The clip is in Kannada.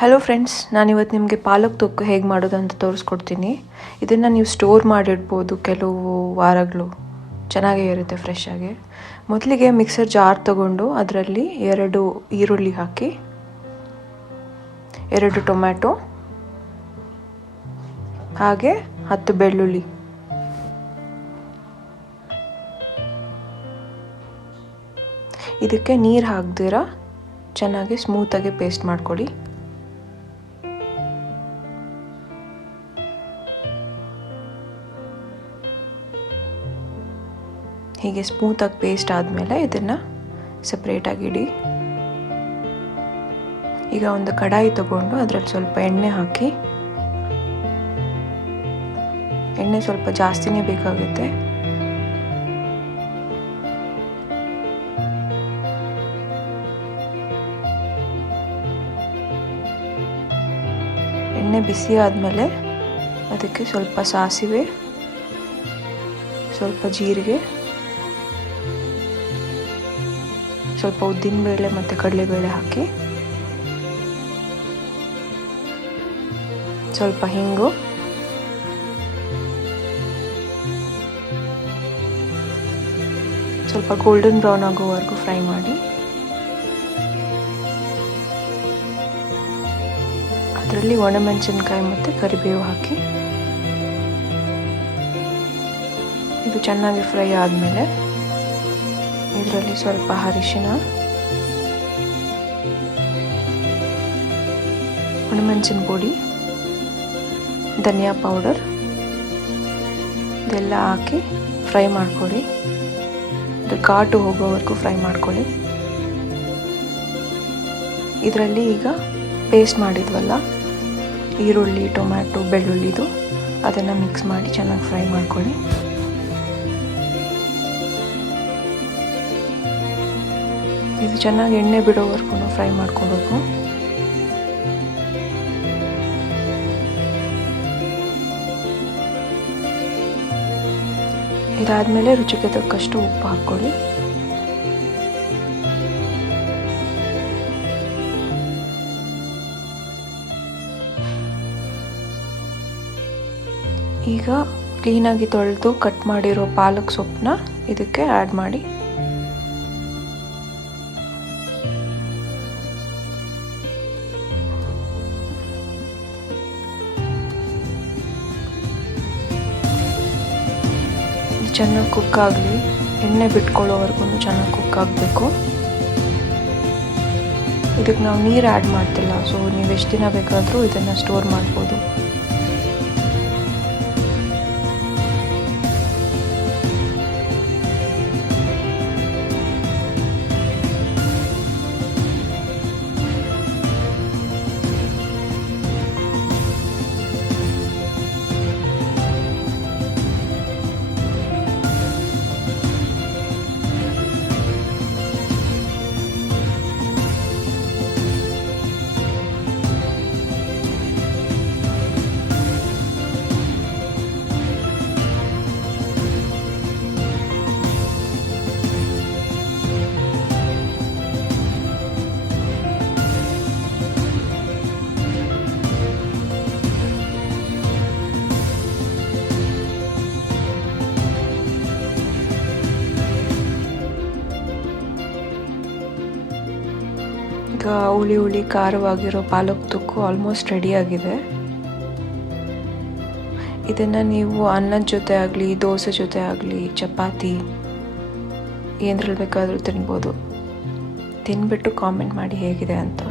ಹಲೋ ಫ್ರೆಂಡ್ಸ್, ನಾನಿವತ್ತು ನಿಮಗೆ ಪಾಲಕ್ ತೊಕ್ಕು ಹೇಗೆ ಮಾಡೋದು ಅಂತ ತೋರಿಸ್ಕೊಡ್ತೀನಿ. ಇದನ್ನು ನೀವು ಸ್ಟೋರ್ ಮಾಡಿಡ್ಬೋದು ಕೆಲವು ವಾರಗಳು, ಚೆನ್ನಾಗೇ ಇರುತ್ತೆ ಫ್ರೆಶ್ ಆಗಿ. ಮೊದಲಿಗೆ ಮಿಕ್ಸರ್ ಜಾರ್ ತಗೊಂಡು ಅದರಲ್ಲಿ 2 ಈರುಳ್ಳಿ ಹಾಕಿ, 2 ಟೊಮ್ಯಾಟೊ ಹಾಗೆ 10 ಬೆಳ್ಳುಳ್ಳಿ, ಇದಕ್ಕೆ ನೀರು ಹಾಕ್ದಿರ ಚೆನ್ನಾಗಿ ಸ್ಮೂತಾಗಿ ಪೇಸ್ಟ್ ಮಾಡ್ಕೊಳ್ಳಿ. ಹೀಗೆ ಸ್ಮೂತಾಗಿ ಪೇಸ್ಟ್ ಆದಮೇಲೆ ಇದನ್ನು ಸಪ್ರೇಟಾಗಿ ಇಡಿ. ಈಗ ಒಂದು ಕಡಾಯಿ ತಗೊಂಡು ಅದರಲ್ಲಿ ಸ್ವಲ್ಪ ಎಣ್ಣೆ ಹಾಕಿ, ಎಣ್ಣೆ ಸ್ವಲ್ಪ ಜಾಸ್ತಿನೇ ಬೇಕಾಗುತ್ತೆ. ಎಣ್ಣೆ ಬಿಸಿ ಆದಮೇಲೆ ಅದಕ್ಕೆ ಸ್ವಲ್ಪ ಸಾಸಿವೆ, ಸ್ವಲ್ಪ ಜೀರಿಗೆ, ಸ್ವಲ್ಪ ಉದ್ದಿನಬೇಳೆ ಮತ್ತು ಕಡಲೆಬೇಳೆ ಹಾಕಿ, ಸ್ವಲ್ಪ ಹಿಂಗು, ಸ್ವಲ್ಪ ಗೋಲ್ಡನ್ ಬ್ರೌನ್ ಆಗೋವರೆಗೂ ಫ್ರೈ ಮಾಡಿ, ಅದರಲ್ಲಿ ಒಣಮೆಣಸಿನಕಾಯಿ ಮತ್ತು ಕರಿಬೇವು ಹಾಕಿ ಇದು ಚೆನ್ನಾಗಿ ಫ್ರೈ ಆದಮೇಲೆ ಇದರಲ್ಲಿ ಸ್ವಲ್ಪ ಅರಿಶಿನ, ಒಣಮೆಣಸಿನ ಪುಡಿ, ಧನಿಯಾ ಪೌಡರ್ ಇದೆಲ್ಲ ಹಾಕಿ ಫ್ರೈ ಮಾಡ್ಕೊಳ್ಳಿ. ಇದು ಘಾಟು ಹೋಗೋವರೆಗೂ ಫ್ರೈ ಮಾಡ್ಕೊಳ್ಳಿ. ಇದರಲ್ಲಿ ಈಗ ಪೇಸ್ಟ್ ಮಾಡಿದ್ವಲ್ಲ ಈರುಳ್ಳಿ, ಟೊಮ್ಯಾಟೊ, ಬೆಳ್ಳುಳ್ಳಿದು, ಅದನ್ನು ಮಿಕ್ಸ್ ಮಾಡಿ ಚೆನ್ನಾಗಿ ಫ್ರೈ ಮಾಡ್ಕೊಳ್ಳಿ. ಇದು ಚೆನ್ನಾಗಿ ಎಣ್ಣೆ ಬಿಡೋವರೆಗೂ ಫ್ರೈ ಮಾಡ್ಕೋಬೇಕು. ಇದಾದಮೇಲೆ ರುಚಿಗೆ ತಕ್ಕಷ್ಟು ಉಪ್ಪು ಹಾಕ್ಕೊಳ್ಳಿ. ಈಗ ಕ್ಲೀನಾಗಿ ತೊಳೆದು ಕಟ್ ಮಾಡಿರೋ ಪಾಲಕ್ ಸೊಪ್ಪನ್ನ ಇದಕ್ಕೆ ಆ್ಯಡ್ ಮಾಡಿ, ಚೆನ್ನಾಗಿ ಕುಕ್ ಆಗಲಿ. ಎಣ್ಣೆ ಬಿಟ್ಕೊಳ್ಳೋವರೆಗೂ ಚೆನ್ನಾಗಿ ಕುಕ್ ಆಗಬೇಕು. ಇದಕ್ಕೆ ನಾವು ನೀರು ಆ್ಯಡ್ ಮಾಡ್ತಿಲ್ಲ, ಸೊ ನೀವು ಎಷ್ಟು ದಿನ ಬೇಕಾದರೂ ಇದನ್ನು ಸ್ಟೋರ್ ಮಾಡ್ಬೋದು. ಈಗ ಹುಳಿ ಖಾರವಾಗಿರೋ ಪಾಲಕ್ ತೊಕ್ಕು ಆಲ್ಮೋಸ್ಟ್ ರೆಡಿಯಾಗಿದೆ. ಇದನ್ನು ನೀವು ಅನ್ನದ ಜೊತೆ ಆಗಲಿ, ದೋಸೆ ಜೊತೆ ಆಗಲಿ, ಚಪಾತಿ ಏನರಲ್ಲಿ ಬೇಕಾದರೂ ತಿನ್ಬೋದು. ತಿನ್ಬಿಟ್ಟು ಕಾಮೆಂಟ್ ಮಾಡಿ ಹೇಗಿದೆ ಅಂತ.